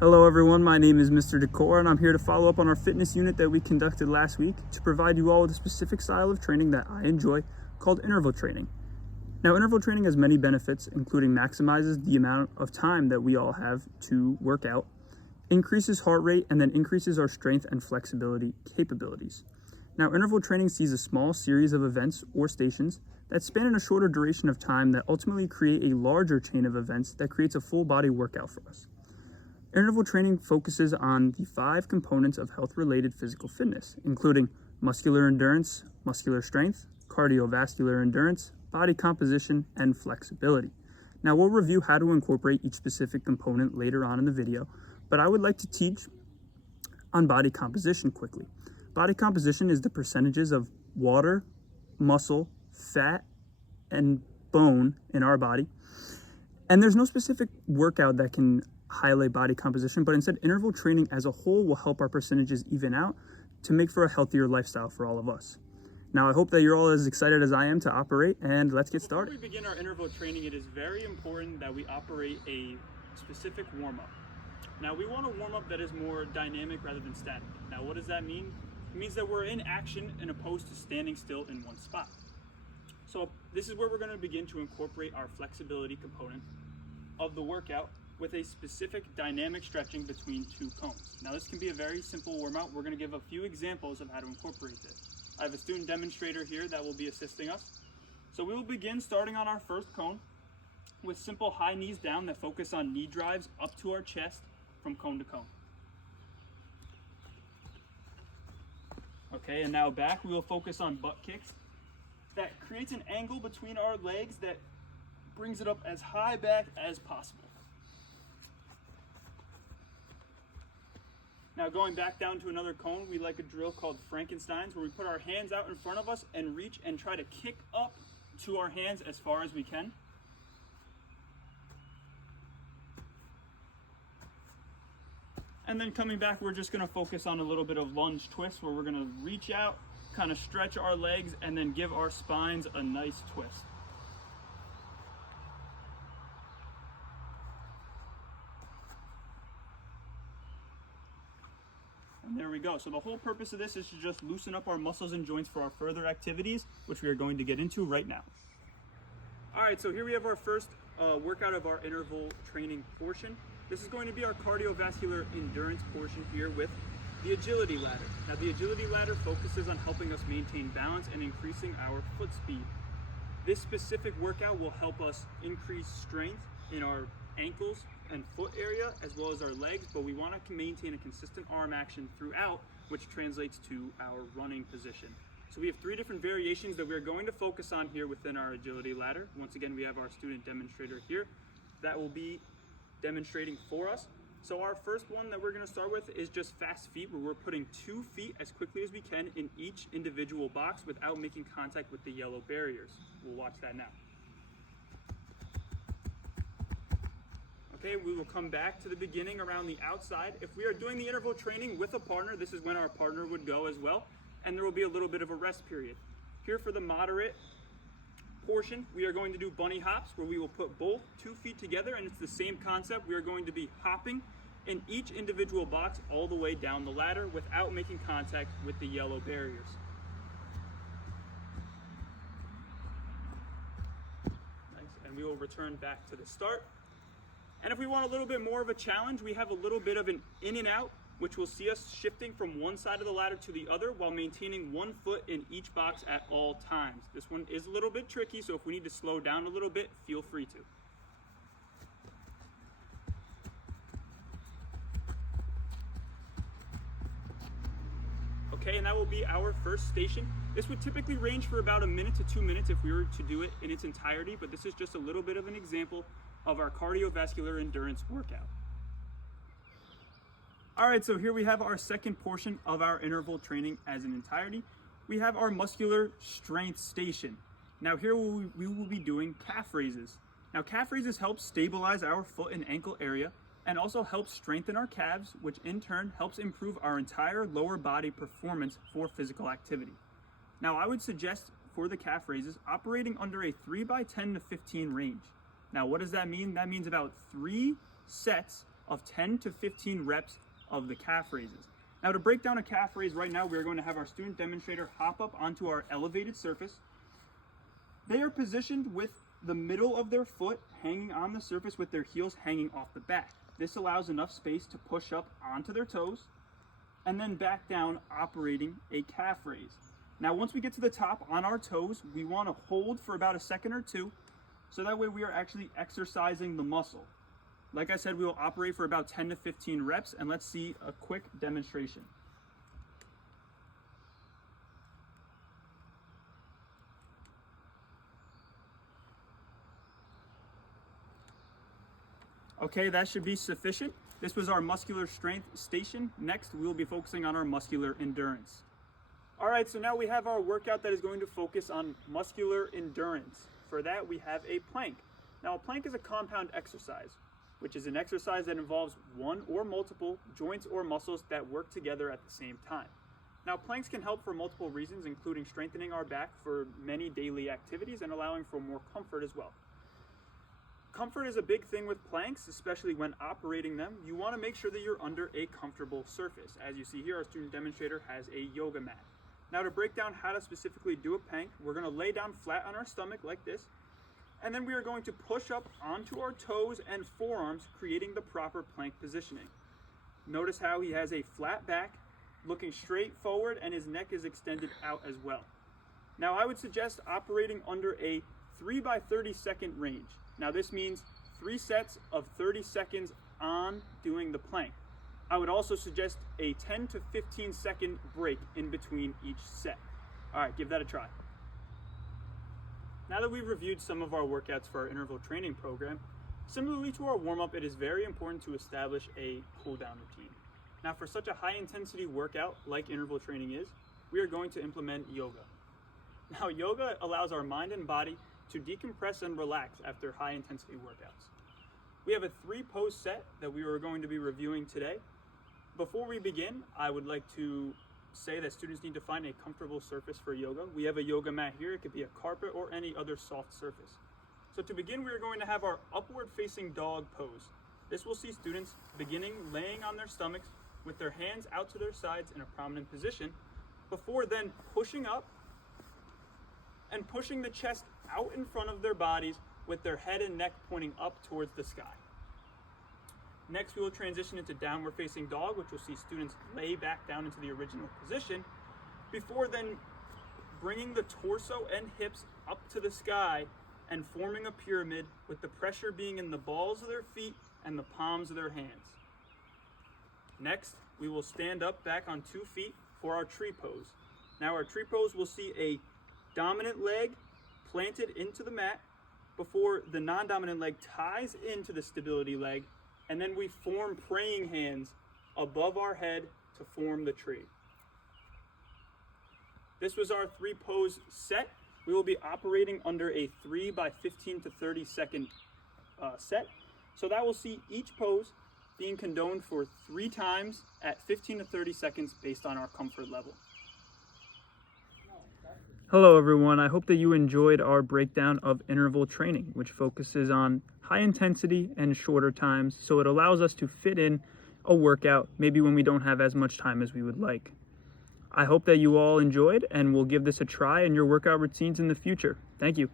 Hello everyone, my name is Mr. Decor and I'm here to follow up on our fitness unit that we conducted last week to provide you all with a specific style of training that I enjoy called interval training. Now, interval training has many benefits, including maximizes the amount of time that we all have to work out, increases heart rate, and then increases our strength and flexibility capabilities. Now, interval training sees a small series of events or stations that span in a shorter duration of time that ultimately create a larger chain of events that creates a full body workout for us. Interval training focuses on the 5 components of health-related physical fitness, including muscular endurance, muscular strength, cardiovascular endurance, body composition, and flexibility. Now, we'll review how to incorporate each specific component later on in the video, but I would like to teach on body composition quickly. Body composition is the percentages of water, muscle, fat, and bone in our body. And there's no specific workout that can highlight body composition, but instead interval training as a whole will help our percentages even out to make for a healthier lifestyle for all of us. Now, I hope that you're all as excited as I am to operate, and let's get started. Before we begin our interval training, it is very important that we operate a specific warm-up. Now, we want a warm-up that is more dynamic rather than static. Now, what does that mean? It means that we're in action and opposed to standing still in one spot. So this is where we're going to begin to incorporate our flexibility component of the workout with a specific dynamic stretching between 2 cones. Now, this can be a very simple warm-up. We're going to give a few examples of how to incorporate this. I have a student demonstrator here that will be assisting us. So we will begin starting on our first cone with simple high knees down that focus on knee drives up to our chest from cone to cone. Okay, and now back, we will focus on butt kicks. That creates an angle between our legs that brings it up as high back as possible. Now, going back down to another cone, we like a drill called Frankenstein's, where we put our hands out in front of us and reach and try to kick up to our hands as far as we can. And then coming back, we're just going to focus on a little bit of lunge twist, where we're going to reach out, kind of stretch our legs, and then give our spines a nice twist. And there we go. So the whole purpose of this is to just loosen up our muscles and joints for our further activities, which we are going to get into right now. All right, so here we have our first workout of our interval training portion. This is going to be our cardiovascular endurance portion here with the agility ladder. Now, the agility ladder focuses on helping us maintain balance and increasing our foot speed. This specific workout will help us increase strength in our ankles and foot area as well as our legs, but we want to maintain a consistent arm action throughout, which translates to our running position. So we have 3 different variations that we're going to focus on here within our agility ladder. Once again, we have our student demonstrator here that will be demonstrating for us. So our first one that we're going to start with is just fast feet, where we're putting 2 feet as quickly as we can in each individual box without making contact with the yellow barriers. We'll watch that now. Okay, we will come back to the beginning around the outside. If we are doing the interval training with a partner, this is when our partner would go as well, and there will be a little bit of a rest period. Here for the moderate portion, we are going to do bunny hops, where we will put both 2 feet together, and it's the same concept. We are going to be hopping in each individual box all the way down the ladder without making contact with the yellow barriers. Nice, and we will return back to the start. And if we want a little bit more of a challenge, we have a little bit of an in and out, which will see us shifting from one side of the ladder to the other while maintaining 1 foot in each box at all times. This one is a little bit tricky, so if we need to slow down a little bit, feel free to. Okay, and that will be our first station. This would typically range for about 1 minute to 2 minutes if we were to do it in its entirety, but this is just a little bit of an example of our cardiovascular endurance workout. All right, so here we have our second portion of our interval training as an entirety. We have our muscular strength station. Now here we will be doing calf raises. Now, calf raises help stabilize our foot and ankle area and also helps strengthen our calves, which in turn helps improve our entire lower body performance for physical activity. Now, I would suggest for the calf raises operating under a 3 by 10 to 15 range. Now, what does that mean? That means about 3 sets of 10 to 15 reps of the calf raises. Now to break down a calf raise right now, we're going to have our student demonstrator hop up onto our elevated surface. They are positioned with the middle of their foot hanging on the surface with their heels hanging off the back. This allows enough space to push up onto their toes and then back down, operating a calf raise. Now once we get to the top on our toes, we want to hold for about a second or two, so that way we are actually exercising the muscle. Like I said, we will operate for about 10 to 15 reps, and let's see a quick demonstration. Okay, that should be sufficient. This was our muscular strength station. Next, we will be focusing on our muscular endurance. All right, so now we have our workout that is going to focus on muscular endurance. For that, we have a plank. Now, a plank is a compound exercise, which is an exercise that involves one or multiple joints or muscles that work together at the same time. Now, planks can help for multiple reasons, including strengthening our back for many daily activities and allowing for more comfort as well. Comfort is a big thing with planks, especially when operating them. You want to make sure that you're under a comfortable surface. As you see here, our student demonstrator has a yoga mat. Now to break down how to specifically do a plank, we're going to lay down flat on our stomach like this, and then we are going to push up onto our toes and forearms, creating the proper plank positioning. Notice how he has a flat back, looking straight forward, and his neck is extended out as well. Now I would suggest operating under a 3 by 30 second range. Now this means 3 sets of 30 seconds on doing the plank. I would also suggest a 10 to 15 second break in between each set. All right, give that a try. Now that we've reviewed some of our workouts for our interval training program, similarly to our warm-up, it is very important to establish a cool-down routine. Now for such a high-intensity workout like interval training is, we are going to implement yoga. Now yoga allows our mind and body to decompress and relax after high-intensity workouts. We have a 3-pose set that we are going to be reviewing today. Before we begin, I would like to say that students need to find a comfortable surface for yoga. We have a yoga mat here. It could be a carpet or any other soft surface. So to begin, we are going to have our upward facing dog pose. This will see students beginning laying on their stomachs with their hands out to their sides in a prominent position, before then pushing up and pushing the chest out in front of their bodies with their head and neck pointing up towards the sky. Next, we will transition into downward facing dog, which will see students lay back down into the original position, before then bringing the torso and hips up to the sky and forming a pyramid, with the pressure being in the balls of their feet and the palms of their hands. Next, we will stand up back on 2 feet for our tree pose. Now our tree pose will see a dominant leg planted into the mat before the non-dominant leg ties into the stability leg, and then we form praying hands above our head to form the tree. This was our 3-pose set. We will be operating under a 3 by 15 to 30 second set. So that will see each pose being condoned for 3 times at 15 to 30 seconds based on our comfort level. Hello everyone, I hope that you enjoyed our breakdown of interval training, which focuses on high intensity and shorter times, so it allows us to fit in a workout maybe when we don't have as much time as we would like. I hope that you all enjoyed and will give this a try in your workout routines in the future. Thank you.